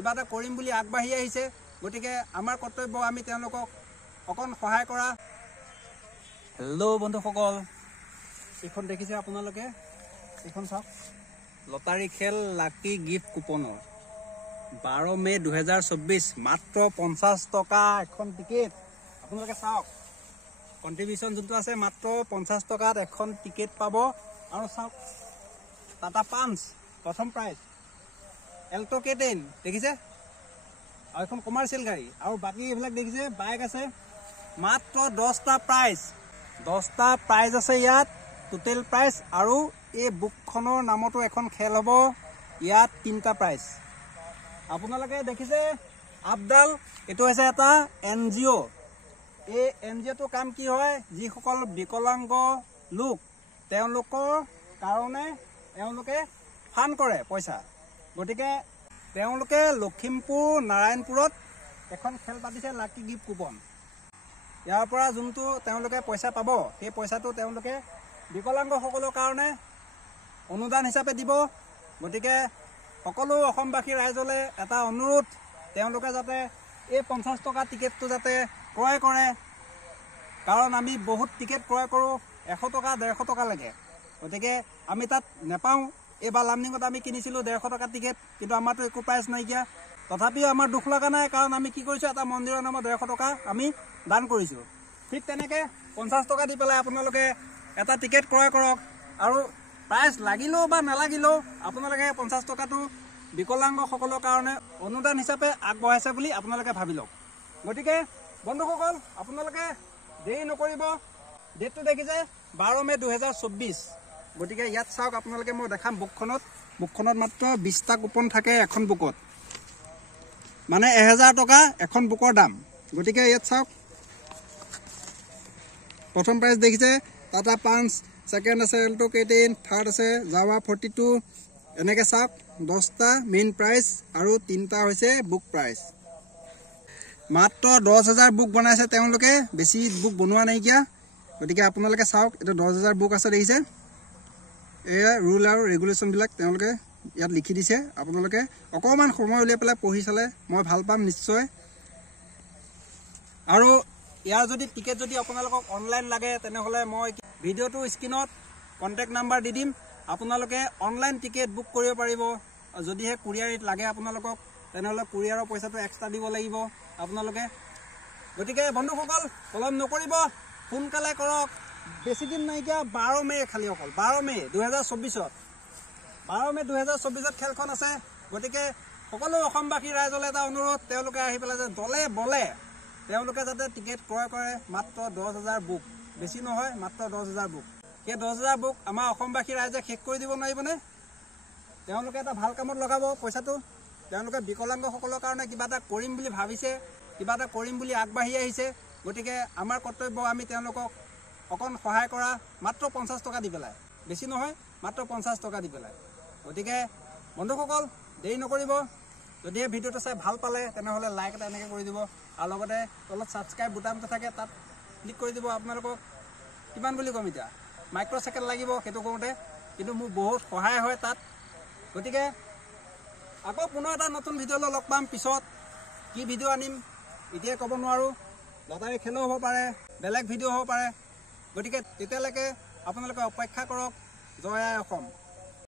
কিবা এটা কৰিম বুলি আগবাঢ়ি আহিছে গতিকে আমাৰ কৰ্তব্য আমি তেওঁলোকক অকণ সহায় কৰা হেল্ল' বন্ধুসকল এইখন দেখিছে আপোনালোকে এইখন চাওক লটাৰী খেল লাকি গিফ্ট কুপনৰ 12 মে 2024 মাত্ৰ 50 টকা এখন টিকেট আপোনালোকে চাওক কন্ট্ৰিবিউশন যোনটো আছে মাত্ৰ 50 টকাত এখন টিকেট পাব আৰু চাওক টাটা পাঞ্চ প্ৰথম প্ৰাইজ এল্টো K10 দেখিছে আৰু এখন কমাৰ্চিয়েল গাড়ী আৰু বাকি এইবিলাক দেখিছে বাইক আছে মাত্ৰ 10টা প্ৰাইজ আছে ইয়াত টোটেল প্ৰাইজ আৰু এই বুকখনৰ নামতো এখন খেল হ'ব ইয়াত 3টা প্ৰাইজ আপোনালোকে দেখিছে আবদাল এটো হৈছে এটা NGO এই NGO টো কাম কি হয় যিসকল বিকলাংগ লোক তেওঁলোকৰ কাৰণে তেওঁলোকে ফান কৰে পইচা গতিকে তেওঁলোকে লখিমপুৰ নাৰায়ণপুৰত এখন খেল পাতিছে লাকি গিফ্ট কুপন ইয়াৰ পৰা যোনটো তেওঁলোকে পইচা পাব সেই পইচাটো তেওঁলোকে বিকলাংগ সকলৰ কাৰণে অনুদান হিচাপে দিব গতিকে সকলো অসমবাসী ৰাইজলে এটা অনুৰোধ তেওঁলোকে যাতে এই 50 টকা টিকেটটো যাতে ক্ৰয় কৰে কাৰণ আমি বহুত টিকেট ক্ৰয় কৰোঁ 100 টকা 150 টকা লাগে গতিকে আমি তাত নেপাওঁ এবাৰ লামনিঙত আমি কিনিছিলোঁ 150 টকা টিকেট কিন্তু আমাৰতো একো প্ৰাইজ নাইকিয়া তথাপিও আমাৰ দুখ লগা নাই কাৰণ আমি কি কৰিছোঁ এটা মন্দিৰৰ নামত 150 টকা আমি দান কৰিছোঁ ঠিক তেনেকৈ 50 টকা দি পেলাই আপোনালোকে এটা টিকেট ক্ৰয় কৰক আৰু প্ৰাইজ লাগিলেও বা নালাগিলেও আপোনালোকে 50 টকাটো বিকলাংগসকলৰ কাৰণে অনুদান হিচাপে আগবঢ়াইছে বুলি আপোনালোকে ভাবি লওক গতিকে বন্ধুসকল আপোনালোকে দেৰি নকৰিব ডেটটো দেখিছে 12 মে 2024 গতিকে ইয়াত চাওক আপোনালোকে মই দেখাম বুকখনত মাত্ৰ 20টা কুপন থাকে এখন বুকত মানে 1000 টকা এখন বুকৰ দাম গতিকে ইয়াত চাওক প্ৰথম প্ৰাইজ দেখিছে টাটা পাঞ্চ সেকেন্ড আছে এল্টো K10 থাৰ্ড আছে জাৱা 42 এনেকে চাওক 10টা মেইন প্ৰাইজ আৰু 3টা হৈছে বুক প্ৰাইজ মাত্ৰ 10000 বুক বনাইছে তেওঁলোকে বেছি বুক বনোৱা নাই কিয়া গতিকে আপোনালোকে চাওক এটা 10000 বুক আছে দেখিছে এয়া ৰুল আৰু ৰেগুলেশন বিলাক তেওঁলোকে ইয়াত লিখি দিছে আপোনালোকে অকমান সময় উলিয়াই পেলাই পঢ়ি চালে মই ভাল পাম নিশ্চয় আৰু ইয়াৰ যদি টিকেট যদি আপোনালোকক অনলাইন লাগে তেনেহলে মই ভিডিওটো স্ক্ৰিনত কন্টাক্ট নাম্বাৰ দি দিম আপোনালোকে অনলাইন টিকেট বুক কৰিব পাৰিব যদিহে কুৰিয়াৰত লাগে আপোনালোকক তেনেহলে কুৰিয়াৰৰ পইচাটো এক্সট্ৰা দিব লাগিব আপোনালোকে গতিকে বন্ধুসকল পলম নকৰিব সোনকালে কৰক বেছি দিন নাইকিয়া 12 মে খালি অকল 12 মে 2024ত 12 মে 2024ত খেলখন আছে গতিকে সকলো অসমবাসী ৰাইজলে এটা অনুৰোধ তেওঁলোকে আহি পেলাই যে দলে বলে তেওঁলোকে যাতে টিকেট ক্ৰয় কৰে মাত্ৰ 10000 বুক বেছি নহয় মাত্ৰ 10000 বুক সেই 10000 বুক আমাৰ অসমবাসী ৰাইজে শেষ কৰি দিব নোৱাৰিবনে তেওঁলোকে এটা ভাল কামত লগাব পইচাটো তেওঁলোকে বিকলাংগসকলৰ কাৰণে কিবা এটা কৰিম বুলি ভাবিছে কিবা এটা কৰিম বুলি আগবাঢ়ি আহিছে গতিকে আমাৰ কৰ্তব্য আমি তেওঁলোকক অকণ সহায় কৰা মাত্ৰ 50 টকা দি পেলাই বেছি নহয় মাত্ৰ 50 টকা দি পেলাই গতিকে বন্ধুসকল দেৰি নকৰিব যদি এই ভিডিওটো চাই ভাল পালে তেনেহলে লাইক এটা এনেকৈ কৰি দিব আৰু লগতে তলত সাবস্ক্ৰাইব বুটামটো থাকে তাত ক্লিক কৰি দিব আপোনালোকক কিমান বুলি কম এতিয়া মাইক্ৰ সেকেন্ড লাগিব সেইটো কৰোঁতে কিন্তু মোৰ বহুত সহায় হয় তাত গতিকে আকৌ পুনৰ এটা নতুন ভিডিঅ'লৈ লগ পাম পিছত কি ভিডিঅ' আনিম এতিয়া ক'ব নোৱাৰোঁ লটাৰী খেলো হ'ব পাৰে বেলেগ ভিডিঅ' হ'ব পাৰে গতিকে তেতিয়ালৈকে আপোনালোকে অপেক্ষা কৰক জয় আই অসম